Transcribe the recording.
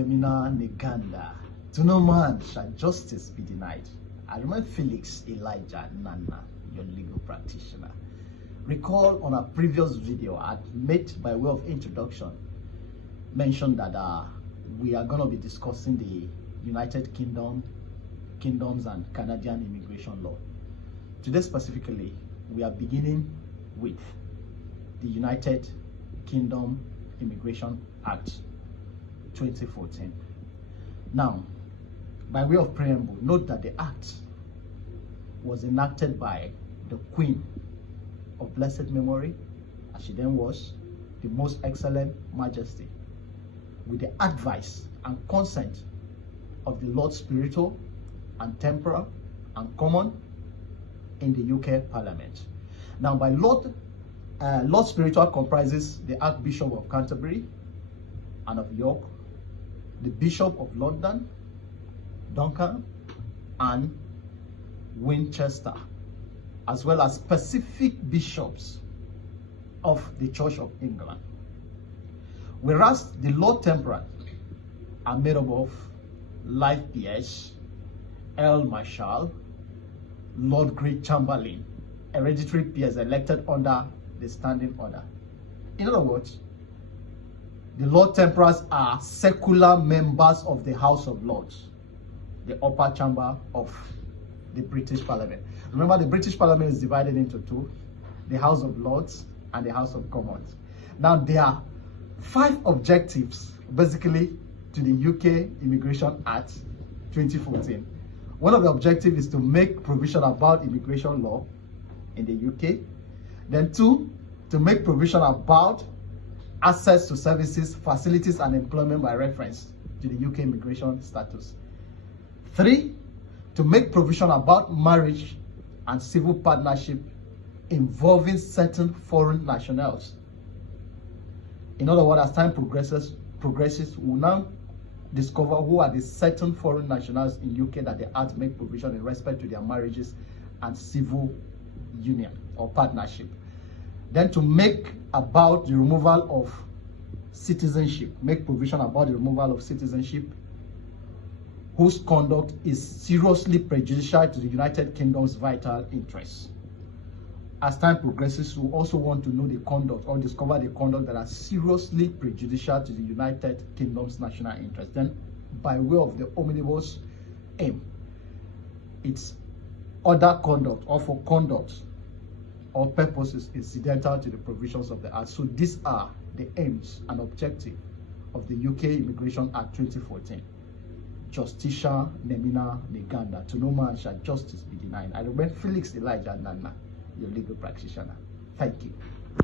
Nemina Neganda. To no man shall justice be denied. I remain Felix Elijah Nana, your legal practitioner. Recall on a previous video I had made by way of introduction, mentioned that we are going to be discussing the United Kingdoms and Canadian immigration law. Today specifically, we are beginning with the United Kingdom Immigration Act 2014. Now, by way of preamble, note that the act was enacted by the Queen of blessed memory, as she then was, the Most Excellent Majesty, with the advice and consent of the Lord Spiritual and Temporal and Common in the UK Parliament. Now, by Lord Spiritual comprises the Archbishop of Canterbury and of York, the Bishop of London, Duncan, and Winchester, as well as specific bishops of the Church of England. Whereas the Lord Temporal are made up of Life Peers, Earl Marshal, Lord Great Chamberlain, hereditary peers elected under the standing order. In other words, the Lord Temporals are secular members of the House of Lords, the upper chamber of the British Parliament. Remember, the British Parliament is divided into two, the House of Lords and the House of Commons. Now, there are 5 objectives, basically, to the UK Immigration Act 2014. One of the objectives is to make provision about immigration law in the UK. Then 2, to make provision about access to services, facilities, and employment by reference to the UK immigration status. 3, to make provision about marriage and civil partnership involving certain foreign nationals. In other words, as time progresses, we will now discover who are the certain foreign nationals in UK that the Act make provision in respect to their marriages and civil union or partnership. Then to make about the removal of citizenship, make provision about the removal of citizenship whose conduct is seriously prejudicial to the United Kingdom's vital interests. As time progresses, we also want to know the conduct or discover the conduct that are seriously prejudicial to the United Kingdom's national interest. Then, by way of the omnibus aim, it's other conduct or for conduct or purposes incidental to the provisions of the Act. So these are the aims and objectives of the UK Immigration Act 2014. Justitia Nemina Neganda. To no man shall justice be denied. I remain Felix Elijah Nana, your legal practitioner. Thank you.